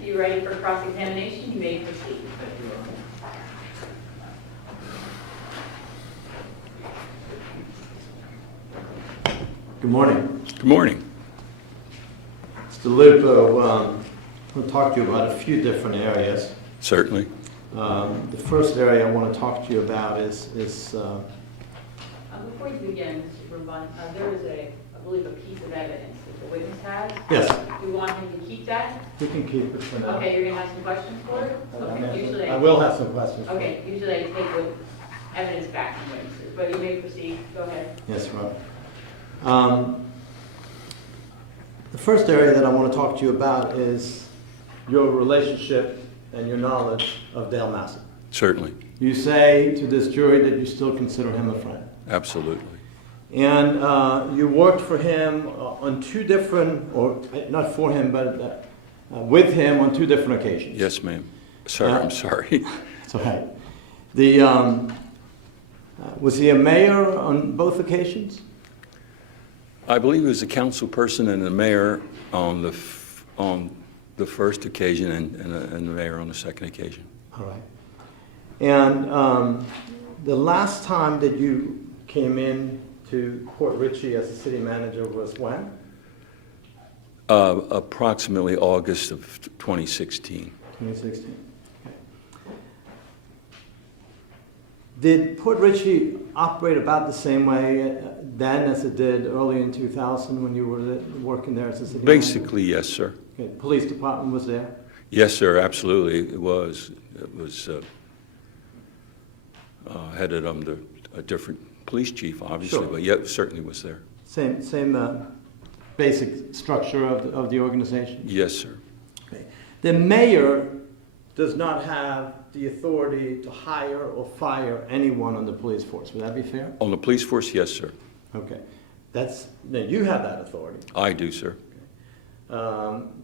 If you're ready for cross-examination, you may proceed. Good morning. Good morning. Mr. Lupo, I'll talk to you about a few different areas. Certainly. The first area I want to talk to you about is Before you begin, Mr. Brumbon, there is I believe, a piece of evidence that the witness has. yes, Do you want him to keep that? we can keep it for now. Okay, you're going to have some questions for it? Okay, usually I will have some questions. for you. Okay, usually I take the evidence back from witnesses, but you may proceed. Go ahead. Yes, right. The first area that I want to talk to you about is your relationship and your knowledge of Dale Massad. Certainly. You say to this jury that you still consider him a friend. Absolutely. And you worked for him on two different, or not for him, but with him on two different occasions. Yes, ma'am. Sorry, I'm sorry. It's okay. Was he a mayor on both occasions? I believe he was a council person and the mayor on the first occasion and the mayor on the second occasion. All right. And the last time that you came in to Port Richey as a city manager was when? Approximately August of 2016. 2016. Okay. Did Port Richey operate about the same way then as it did early in 2000 when you were working there as a city Basically, yes, sir. manager? Okay. Police department was there? Yes, sir, absolutely. It was headed under a different police chief, obviously, Sure. but yeah, it certainly was there. Same basic structure of the organization? Yes, sir. Okay. The mayor does not have the authority to hire or fire anyone on the police force. Would that be fair? On the police force, yes, sir. Okay. Now you have that authority. I do, sir.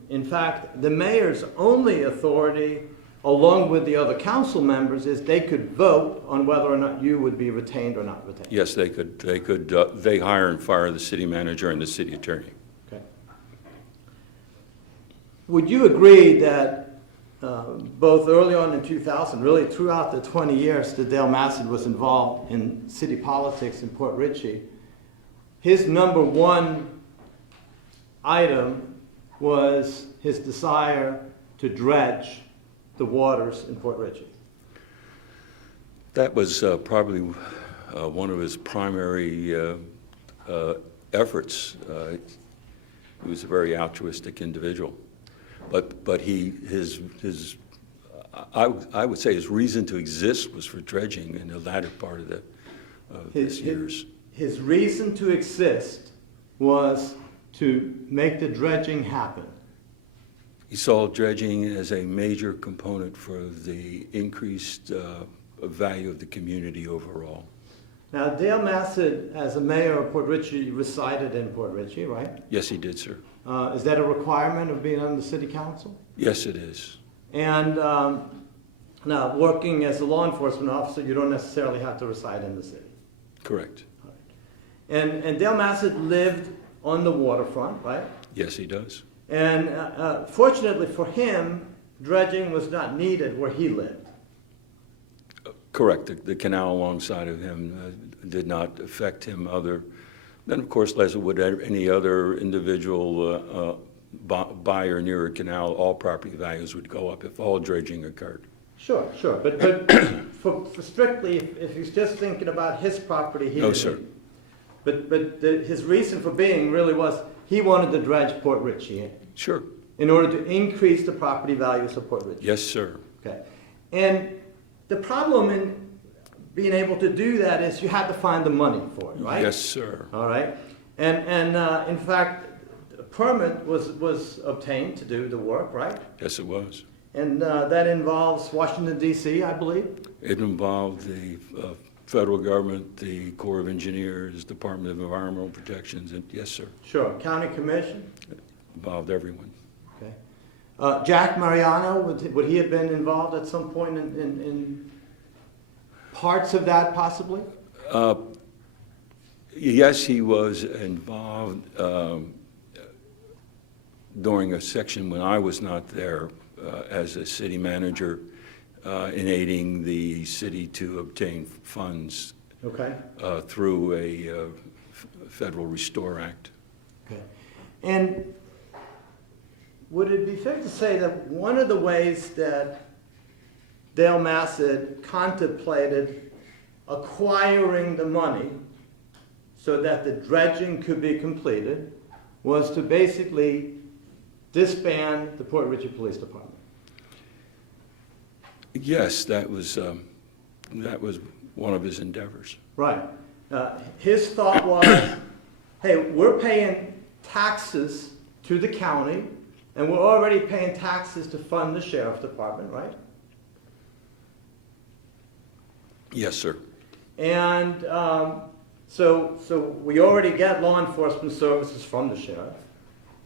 In fact, the mayor's only authority, along with the other council members, is they could vote on whether or not you would be retained or not retained. Yes, they could. They hire and fire the city manager and the city attorney. Okay. Would you agree that both early on in 2000, really throughout the 20 years that Dale Massad was involved in city politics in Port Richey, his number one item was his desire to dredge the waters in Port Richey? That was probably one of his primary efforts. He was a very altruistic individual, but I would say his reason to exist was for dredging in the latter part of his years. His reason to exist was to make the dredging happen. He saw dredging as a major component for the increased value of the community overall. Now, Dale Massad, as a mayor of Port Richey, resided in Port Richey, right? Yes, he did, sir. Is that a requirement of being on the city council? Yes, it is. And now, working as a law enforcement officer, you don't necessarily have to reside in the city. Correct. And Dale Massad lived on the waterfront, right? Yes, he does. And fortunately for him, dredging was not needed where he lived. Correct. The canal alongside of him did not affect him other than, of course, as it would any other individual buyer near a canal. All property values would go up if all dredging occurred. Sure. But for strictly, if he's just thinking about his property, he No, didn't. sir. But his reason for being really was he wanted to dredge Port Richey Sure. in order to increase the property values of Port Richey. Yes, sir. Okay. And the problem in being able to do that is you had to find the money for it, right? Yes, sir. All right. And in fact, a permit was obtained to do the work, right? Yes, it was. And that involves Washington, D.C., I believe? It involved the federal government, the Corps of Engineers, Department of Environmental Protections, and yes, sir. Sure. County Commission? It involved everyone. Okay. Jack Mariano, would he have been involved at some point in parts of that, possibly? Yes, he was involved during a section when I was not there as a city manager in aiding the city to obtain funds Okay. through a Federal Restore Act. Okay. And would it be fair to say that one of the ways that Dale Massad contemplated acquiring the money so that the dredging could be completed was to basically disband the Port Richey Police Department? Yes, that was one of his endeavors. Right. His thought was, hey, we're paying taxes to the county, and we're already paying taxes to fund the sheriff's department, right? Yes, sir. And so we already get law enforcement services from the sheriff.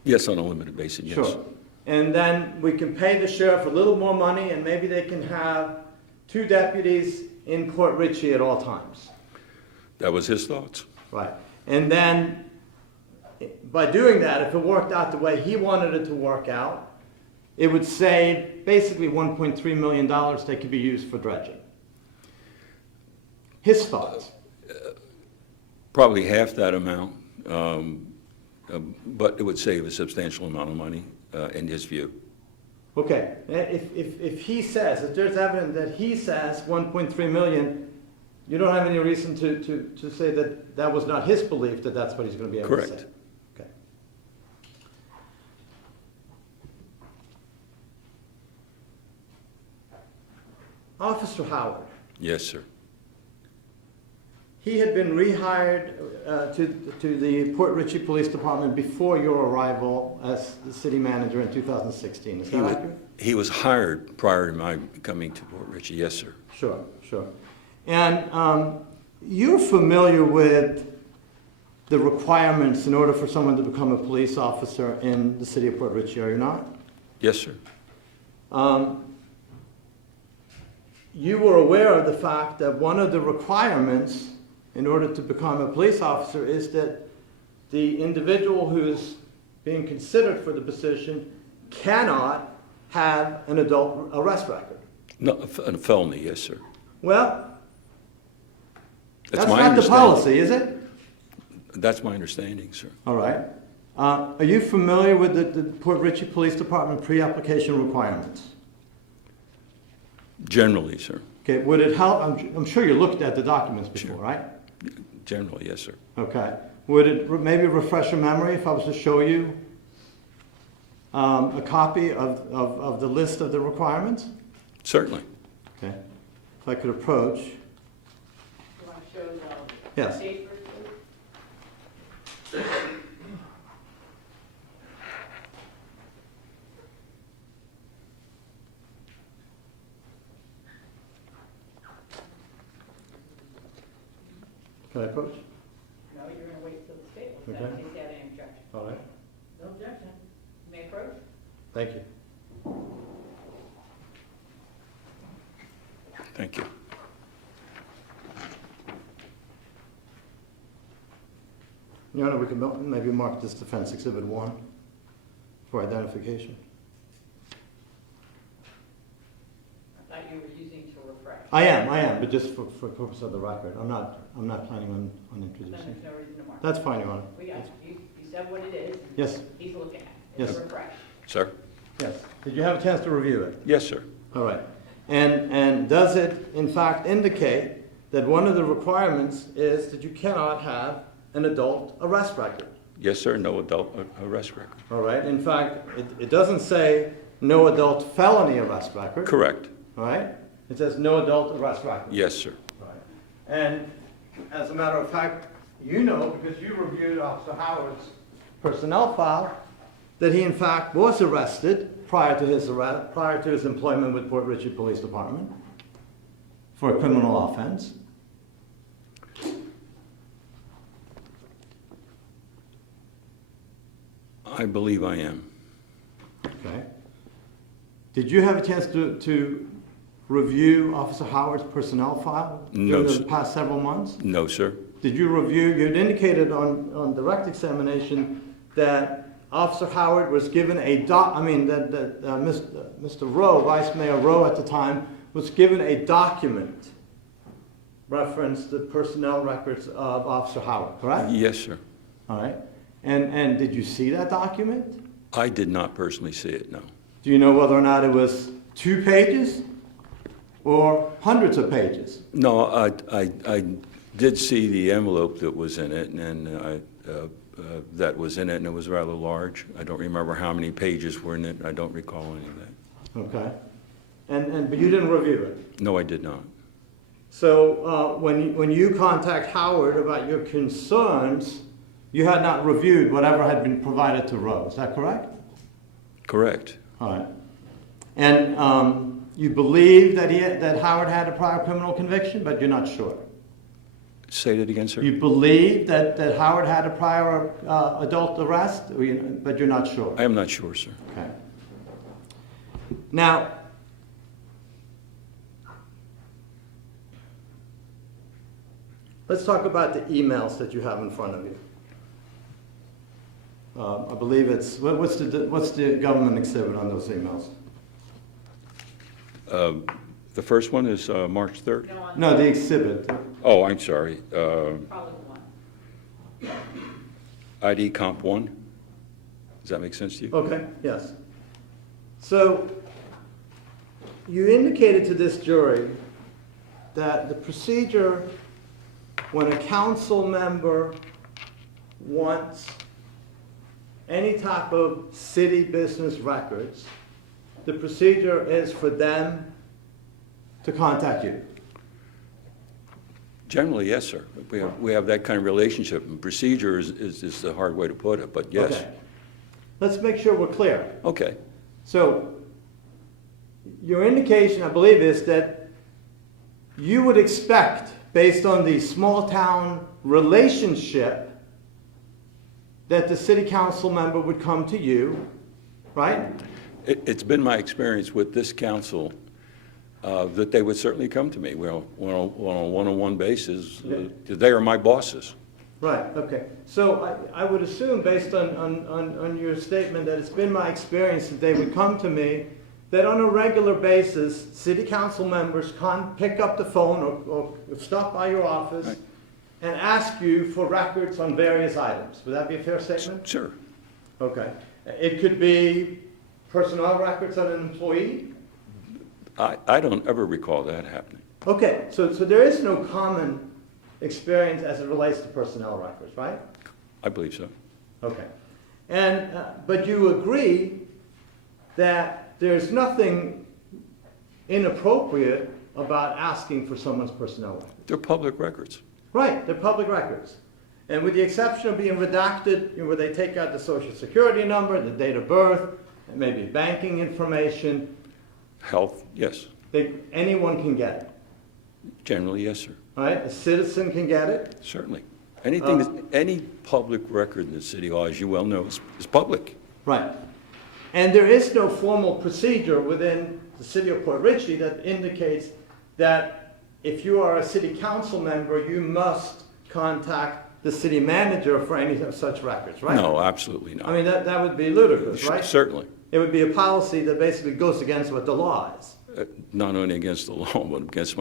Yes, on a limited basis, yes. Sure. And then we can pay the sheriff a little more money, and maybe they can have 2 deputies in Port Richey at all times. That was his thoughts. Right. And then by doing that, if it worked out the way he wanted it to work out, it would save basically $1.3 million that could be used for dredging. His thoughts. Probably half that amount, but it would save a substantial amount of money in his view. Okay, if he says, if there's evidence that he says 1.3 million, you don't have any reason to say that that was not his belief, that that's what he's going to be able to say? Correct. Okay. Officer Howard, Yes, sir. he had been rehired to the Port Richey Police Department before your arrival as the city manager in 2016. Is that accurate? He was hired prior to my coming to Port Richey, yes, sir. Sure, sure. And you're familiar with the requirements in order for someone to become a police officer in the city of Port Richey, are you not? Yes, sir. You were aware of the fact that one of the requirements in order to become a police officer is that the individual who's being considered for the position cannot have an adult arrest record. No, a felony, yes, sir. Well, that's my not the understanding. policy, is it? That's my understanding, sir. All right. Are you familiar with the Port Richey Police Department pre-application requirements? Generally, sir. Okay, would it help, I'm sure you looked at the documents before, Sure. right? Generally, yes, sir. Okay. Would it maybe refresh your memory if I was to show you a copy of the list of the requirements? Certainly. Okay. If I could approach. You want to show the Yes. papers, please? Can I approach? No, you're going to wait till the table. Okay. In case you have any objection. All right. No objection. You may approach. Thank you. Thank you. Your Honor, we can maybe mark this Defense Exhibit 1 for identification. I thought you were using to refresh. I am, but just for purpose of the record. I'm not planning on Then introducing. there's no reason to mark. That's fine, Your Honor. We got you. You said what it is. Yes, He's looking at it. It's Yes. a refresh. Sir? yes. Did you have a chance to review it? Yes, sir. All right. And does it, in fact, indicate that one of the requirements is that you cannot have an adult arrest record? Yes, sir. No adult arrest record. All right. In fact, it doesn't say no adult felony arrest record. Correct. All right. It says no adult arrest record. Yes, sir. Right. And as a matter of fact, you know, because you reviewed Officer Howard's personnel file, that he in fact was arrested prior to his employment with Port Richey Police Department for a criminal offense. I believe I am. Okay. Did you have a chance to review Officer Howard's personnel file No, during sir. the past several months? No, sir. Did you review, you had indicated on direct examination that Officer Howard was given Mr. Rowe, Vice Mayor Rowe at the time, was given a document reference the personnel records of Officer Howard, correct? Yes, sir. All right. And did you see that document? I did not personally see it, no. Do you know whether or not it was 2 pages or hundreds of pages? No, I did see the envelope that was in it, and that was in it, and it was rather large. I don't remember how many pages were in it. I don't recall any of that. Okay. But you didn't review it? No, I did not. So when you contact Howard about your concerns, you had not reviewed whatever had been provided to Rowe. Is that correct? Correct. All right. And you believe that Howard had a prior criminal conviction, but you're not sure? Say that again, sir? You believe that Howard had a prior adult arrest, but you're not sure? I am not sure, sir. Okay. Now, let's talk about the emails that you have in front of you. I believe it's, what's the government exhibit on those emails? The first one is March 3rd? No, the exhibit. Oh, I'm sorry. Probably one. ID Comp 1? Does that make sense to you? Okay, yes. So, you indicated to this jury that the procedure when a council member wants any type of city business records, the procedure is for them to contact you. Generally, yes, sir. We have that kind of relationship, and procedure is the hard way to put it, but yes. Okay. Let's make sure we're clear. Okay. So, your indication, I believe, is that you would expect, based on the small town relationship, that the city council member would come to you, right? It's been my experience with this council that they would certainly come to me on a one-on-one basis. They are my bosses. Right, okay. So I would assume, based on your statement, that it's been my experience that they would come to me, that on a regular basis, city council members can pick up the phone or stop by your office, right, and ask you for records on various items. Would that be a fair statement? Sure. Okay. It could be personnel records on an employee? I don't ever recall that happening. Okay, so there is no common experience as it relates to personnel records, right? I believe so. Okay. And, but you agree that there's nothing inappropriate about asking for someone's personnel records? They're public records. Right, they're public records. And with the exception of being redacted, where they take out the social security number, the date of birth, and maybe banking information. Health, yes. Anyone can get it. Generally, yes, sir. All right, a citizen can get it. Certainly. Any public record in the city hall, as you well know, is public. Right. And there is no formal procedure within the city of Port Richey that indicates that if you are a city council member, you must contact the city manager for any of such records, right? No, absolutely not. I mean, that would be ludicrous, right? Certainly. It would be a policy that basically goes against what the law is. Not only against the law, but against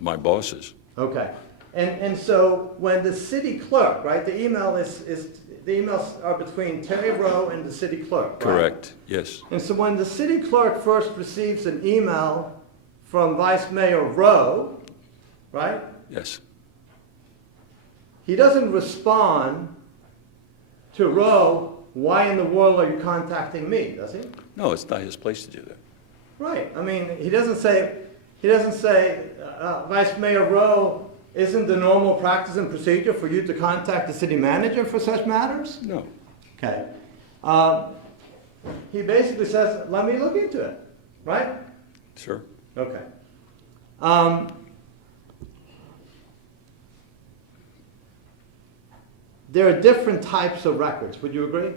my bosses. Okay. And so when the city clerk, right, the emails are between Terry Rowe and the city clerk, right? Correct, yes. And so when the city clerk first receives an email from Vice Mayor Rowe, right? Yes. He doesn't respond to Rowe, why in the world are you contacting me, does he? No, it's not his place to do that. Right. I mean, he doesn't say, Vice Mayor Rowe, isn't the normal practice and procedure for you to contact the city manager for such matters? No. Okay. He basically says, let me look into it, right? Sure. Okay. There are different types of records. Would you agree?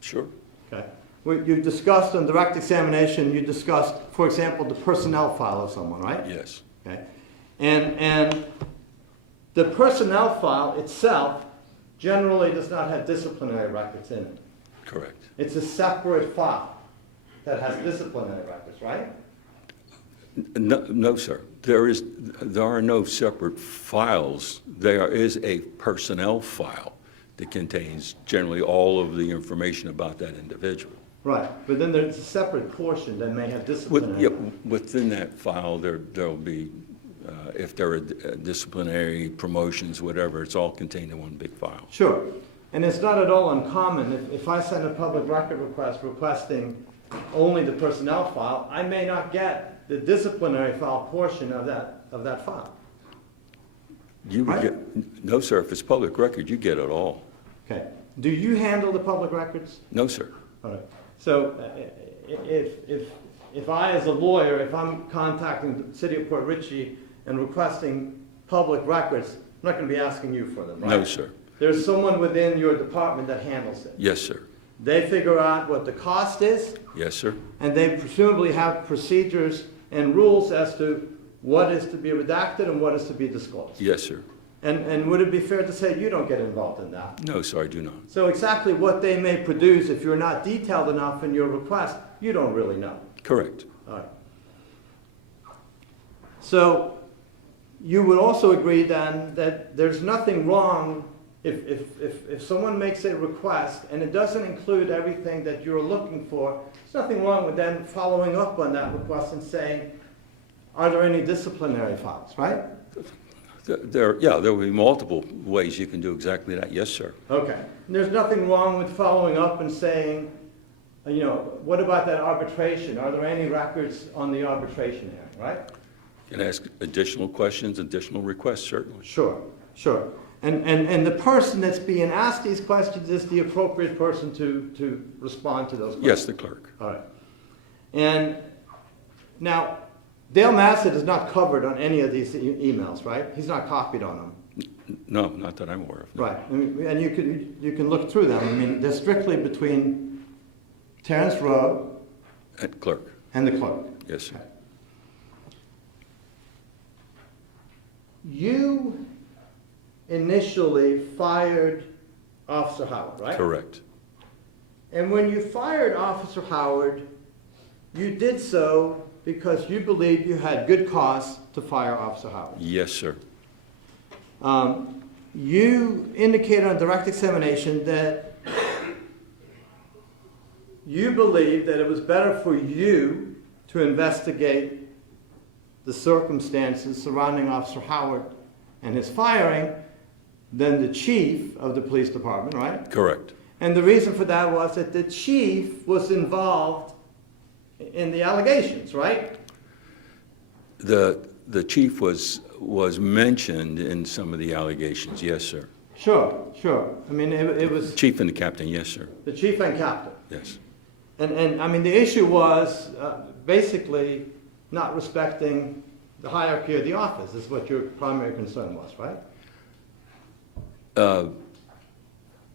Sure. Okay. You discussed on direct examination, you discussed, for example, the personnel file of someone, right? Yes. Okay. And the personnel file itself generally does not have disciplinary records in it. Correct. It's a separate file that has disciplinary records, right? No, no, sir. There are no separate files. There is a personnel file that contains generally all of the information about that individual. Right, but then there's a separate portion that may have disciplinary. Within that file, there'll be, if there are disciplinary promotions, whatever, it's all contained in one big file. Sure, and it's not at all uncommon. If I send a public record request requesting only the personnel file, I may not get the disciplinary file portion of that file. You would Right? get, no, sir, if it's public record, you get it all. Okay. Do you handle the public records? No, sir. All right. So if I, as a lawyer, if I'm contacting the city of Port Richey and requesting public records, I'm not going to be asking you for them, right? No, sir. There's someone within your department that handles it. Yes, sir. They figure out what the cost is, Yes, sir. and they presumably have procedures and rules as to what is to be redacted and what is to be disclosed. Yes, sir. And would it be fair to say you don't get involved in that? No, sir, I do not. So exactly what they may produce, if you're not detailed enough in your request, you don't really know. Correct. All right. So you would also agree then that there's nothing wrong if someone makes a request and it doesn't include everything that you're looking for, there's nothing wrong with then following up on that request and saying, are there any disciplinary files, right? There will be multiple ways you can do exactly that. Yes, sir. Okay. And there's nothing wrong with following up and saying, what about that arbitration? Are there any records on the arbitration hearing, right? You can ask additional questions, additional requests, certainly. Sure, sure. And the person that's being asked these questions is the appropriate person to respond to those questions? Yes, the clerk. All right. And now, Dale Massad is not covered on any of these emails, right? He's not copied on them. No, not that I'm aware of. No. Right. And you can look through them. I mean, they're strictly between Terrence Rowe And clerk. and the clerk. Yes, sir. Okay. You initially fired Officer Howard, right? Correct. And when you fired Officer Howard, you did so because you believed you had good cause to fire Officer Howard. Yes, sir. You indicated on direct examination that you believed that it was better for you to investigate the circumstances surrounding Officer Howard and his firing than the chief of the police department, right? Correct. And the reason for that was that the chief was involved in the allegations, right? The chief was mentioned in some of the allegations. Yes, sir. Sure, sure. I mean, it was Chief and the captain. Yes, sir. the chief and captain. Yes. And I mean, the issue was basically not respecting the hierarchy of the office is what your primary concern was, right?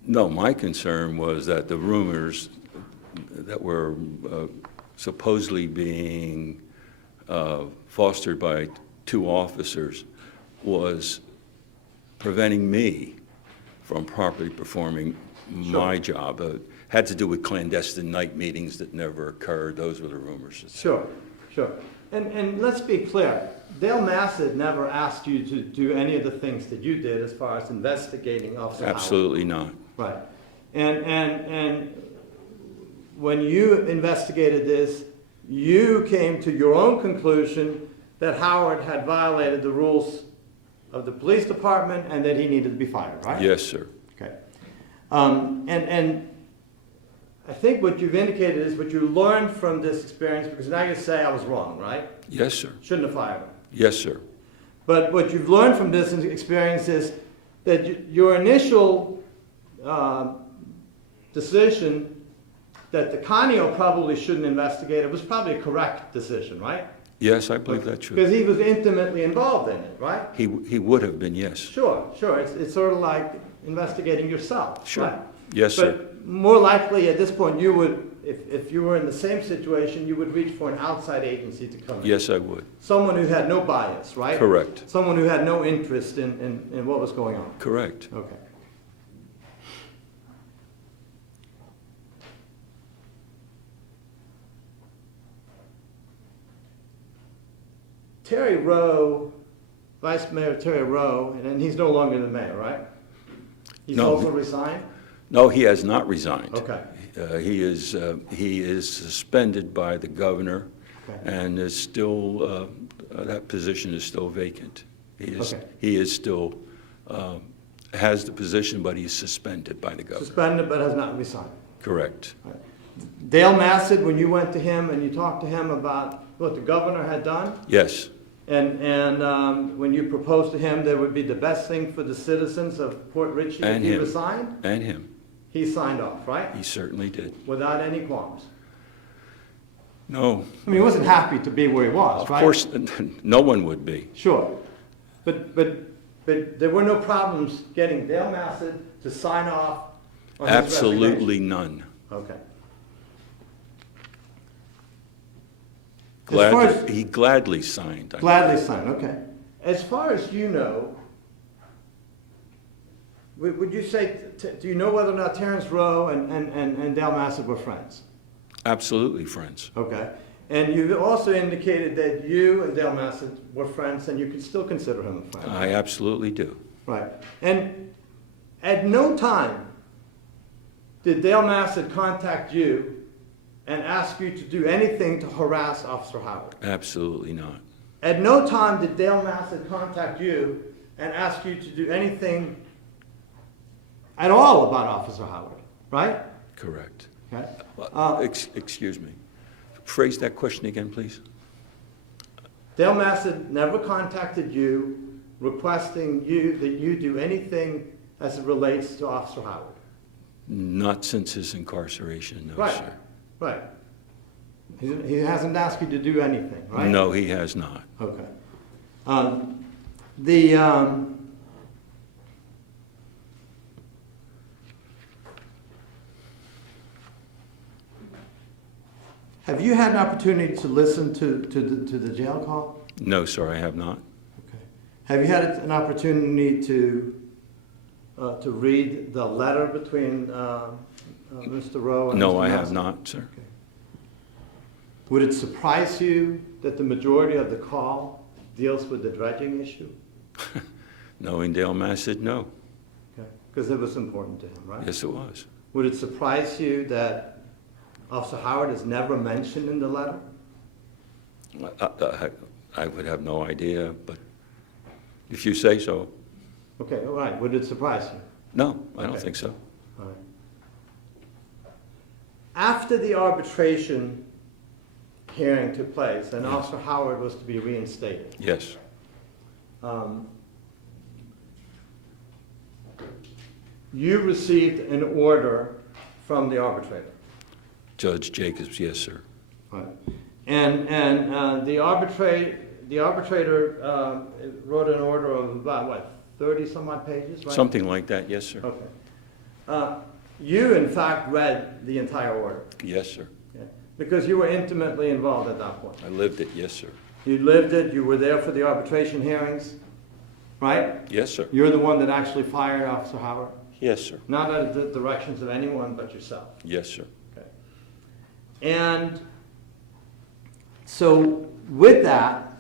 No, my concern was that the rumors that were supposedly being fostered by two officers was preventing me from properly performing my job. Had to do with clandestine night meetings that never occurred. Those were the rumors. Sure, sure. And let's be clear, Dale Massad never asked you to do any of the things that you did as far as investigating Officer Howard. Absolutely not. Right. And when you investigated this, you came to your own conclusion that Howard had violated the rules of the police department and that he needed to be fired, right? Yes, sir. Okay. And I think what you've indicated is what you learned from this experience, because now you say I was wrong, right? Yes, sir. Shouldn't have fired him. Yes, sir. But what you've learned from this experience is that your initial decision that the Conio probably shouldn't investigate it was probably a correct decision, right? Yes, I believe that's true. Because he was intimately involved in it, right? He would have been, yes. Sure, sure. It's sort of like investigating yourself, Sure. right? Yes, sir. But more likely at this point, you would, if you were in the same situation, you would reach for an outside agency to come in. Yes, I would. Someone who had no bias, right? Correct. Someone who had no interest in what was going on. Correct. Okay. Terry Rowe, Vice Mayor Terry Rowe, and he's no longer the mayor, right? He's No. also resigned? No, he has not resigned. Okay. He is suspended by the governor, Okay. and is still, that position is still vacant. Okay. He is still, has the position, but he's suspended by the governor. Suspended but has not resigned. Correct. Dale Massad, when you went to him and you talked to him about what the governor had done, Yes, and when you proposed to him that would be the best thing for the citizens of Port Richey if And he him. resigned, and him. he signed off, right? He certainly did. Without any qualms. No, I mean, he wasn't happy to be where he was, of right? course, no one would be. Sure. But there were no problems getting Dale Massad to sign off on his resignation? Absolutely none. Okay. As far as- He gladly signed. Gladly signed, okay. As far as you know, would you say, do you know whether or not Terrence Rowe and Dale Massad were friends? Absolutely friends. Okay. And you also indicated that you and Dale Massad were friends and you could still consider him a friend. I absolutely do. Right. And at no time did Dale Massad contact you and ask you to do anything to harass Officer Howard? Absolutely not. At no time did Dale Massad contact you and ask you to do anything at all about Officer Howard, right? Correct. Okay. Excuse me. Phrase that question again, please. Dale Massad never contacted you requesting that you do anything as it relates to Officer Howard? Not since his incarceration, no, Right. sir. Right. He hasn't asked you to do anything, right? No, he has not. Okay. Have you had an opportunity to listen to the jail call? No, sir, I have not. Okay. Have you had an opportunity to read the letter between Mr. Rowe and Mr. No, I have Nelson? not, sir. Okay. Would it surprise you that the majority of the call deals with the dredging issue? Knowing Dale Massad, no. Okay. Because it was important to him, right? Yes, it was. Would it surprise you that Officer Howard is never mentioned in the letter? I would have no idea, but if you say so. Okay, all right. Would it surprise you? No, I don't Okay. think so. All right. After the arbitration hearing took place and Yes. Officer Howard was to be reinstated, Yes, you received an order from the arbitrator. Judge Jacobs, yes, sir. Right. And the arbitrator wrote an order of about, what, 30 some odd pages, right? Something like that, yes, sir. Okay. You, in fact, read the entire order. Yes, sir. Yeah. Because you were intimately involved at that point. I lived it, yes, sir. You lived it, you were there for the arbitration hearings, right? Yes, sir. You're the one that actually fired Officer Howard, Yes, sir. not at the directions of anyone but yourself. Yes, sir. Okay. And so with that,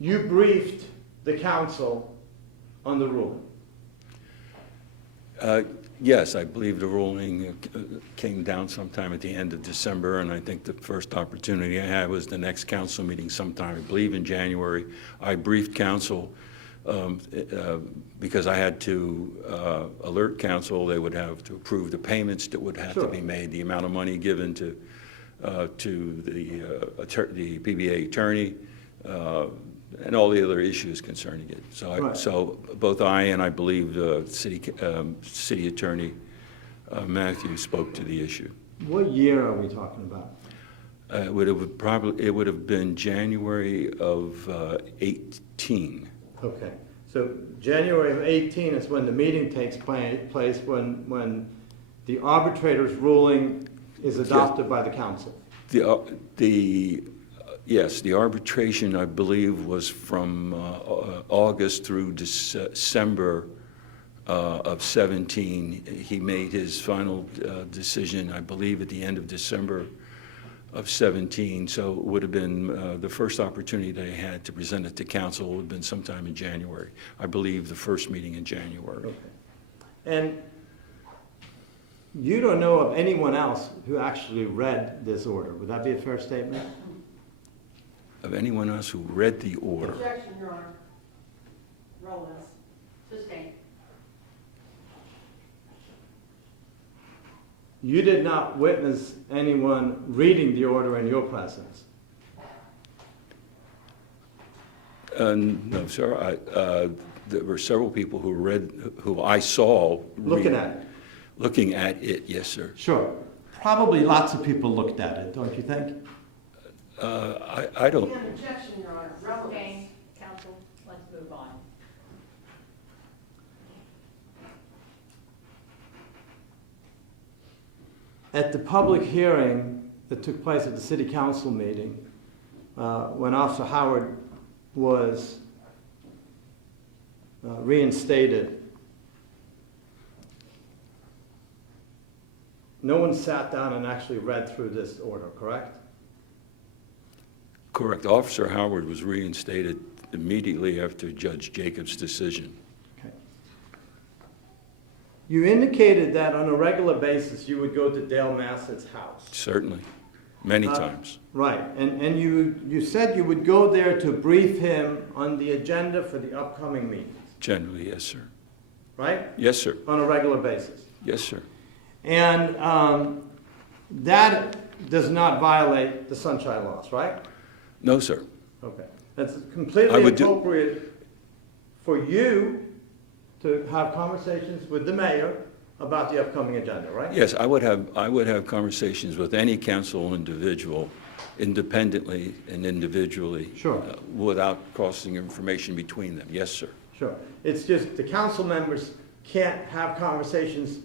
you briefed the council on the ruling. Yes, I believe the ruling came down sometime at the end of December, and I think the first opportunity I had was the next council meeting sometime, I believe in January. I briefed council because I had to alert council. They would have to approve the payments that would have to be made, the amount of money given to the PBA attorney, and all the other issues concerning it. So, so both I and I believe City Attorney Matthew spoke to the issue. What year are we talking about? It would have been January of 18. Okay, so January of 18 is when the meeting takes place, when the arbitrator's ruling is adopted by the council. Yes, the arbitration, I believe, was from August through December of 17. He made his final decision, I believe, at the end of December of 17, so it would have been the first opportunity they had to present it to council would have been sometime in January. I believe the first meeting in January. Okay. And you don't know of anyone else who actually read this order. Would that be a fair statement? Of anyone else who read the order? Objection, Your Honor. Rollins. Sustained. You did not witness anyone reading the order in your presence. No, sir. There were several people who I saw. Looking at it. Looking at it, yes, sir. Sure. Probably lots of people looked at it, don't you think? I don't. Objection, Your Honor. Rollins. Sustained. Counsel, let's move on. At the public hearing that took place at the city council meeting, when Officer Howard was reinstated, no one sat down and actually read through this order, correct? Correct. Officer Howard was reinstated immediately after Judge Jacobs' decision. Okay. You indicated that on a regular basis you would go to Dale Massad's house. Certainly, many times. Right, and you said you would go there to brief him on the agenda for the upcoming meetings, Generally, yes, sir. right? Yes, sir. On a regular basis. Yes, sir. And that does not violate the sunshine laws, right? No, sir. Okay. That's I completely would do- appropriate for you to have conversations with the mayor about the upcoming agenda, right? Yes, I would have conversations with any council individual independently and individually. Sure. Without crossing information between them. Yes, sir. Sure. It's just the council members can't have conversations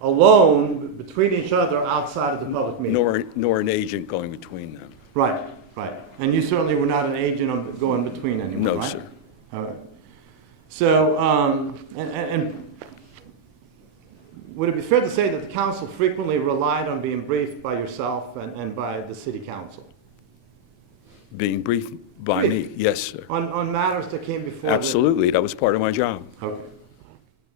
alone between each other outside of the public meeting. Nor an agent going between them. Right, right. And you certainly were not an agent going between anyone, No, right? sir. All right. So, and would it be fair to say that the council frequently relied on being briefed by yourself and by the city council? Being briefed by me, yes, sir. On matters that came before? Absolutely, that was part of my job. Okay.